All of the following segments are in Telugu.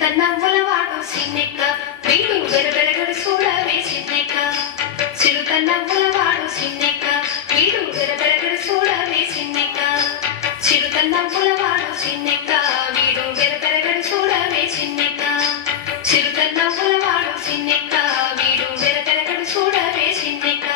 చిరుతన్నవ్వులవాడు సిన్నెక్క వీడు వెరవెరగడు చూడవే సిన్నెక్క చిరుతన్నవ్వులవాడు సిన్నెక్క వీడు వెరవెరగడు చూడవే సిన్నెక్క చిరుతన్నవ్వులవాడు సిన్నెక్క వీడు వెరవెరగడు చూడవే సిన్నెక్క చిరుతన్నవ్వులవాడు సిన్నెక్క వీడు వెరవెరగడు చూడవే సిన్నెక్క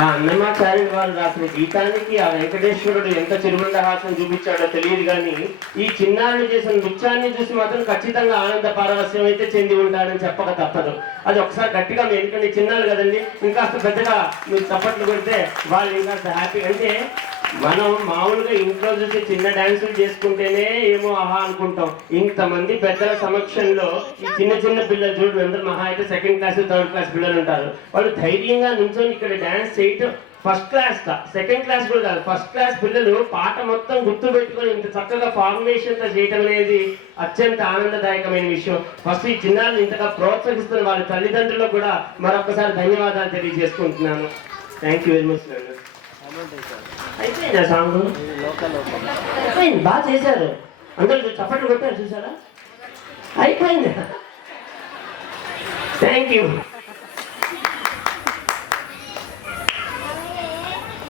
అన్నమాచార్య వారు రాసిన గీతానికి ఆ వెంకటేశ్వరుడు ఎంత చిరుమందహాసం చూపించాడో తెలియదు కానీ ఈ చిన్నారులు చేసిన నృత్యాన్ని చూసి మాత్రం ఖచ్చితంగా ఆనంద పారవస్యం అయితే చెంది ఉంటాడని చెప్పక తప్పదు. అది ఒకసారి గట్టిగా మీరు ఎందుకంటే చిన్నారులు కదండి, ఇంకాస్త పెద్దగా మీరు చప్పట్లు కొడితే వాళ్ళు ఇంకాస్త హ్యాపీ. అంటే మనం మామూలుగా ఇంట్లో చూసి చిన్న డాన్సులు చేసుకుంటేనే ఏమో ఆహా అనుకుంటాం. ఇంతమంది పెద్దల సమక్షంలో ఈ చిన్న చిన్న పిల్లలు చూడు, అందరూ మహా అయితే సెకండ్ క్లాస్ థర్డ్ క్లాస్ పిల్లలు ఉంటారు. వాళ్ళు ధైర్యంగా నుంచొని ఇక్కడ డాన్స్ చేయటం ఫస్ట్ క్లాస్ సెకండ్ క్లాస్ కూడా కాదు, ఫస్ట్ క్లాస్ పిల్లలు పాట మొత్తం గుర్తు పెట్టుకొని ఇంత చక్కగా ఫార్మేషన్ తో చేయటం అనేది అత్యంత ఆనందదాయకమైన విషయం. ఫస్ట్ ఈ చిన్నారులు ఇంతగా ప్రోత్సహిస్తున్న వాళ్ళ తల్లిదండ్రులకు కూడా మరొకసారి ధన్యవాదాలు తెలియజేసుకుంటున్నాను. Thank you very much. అయిపోయిందా సాంగ్? అయిపోయింది, బాగా చేశారు అందరూ, చప్పట్లు కొట్టారు చూసారా? అయిపోయింది. Thank you.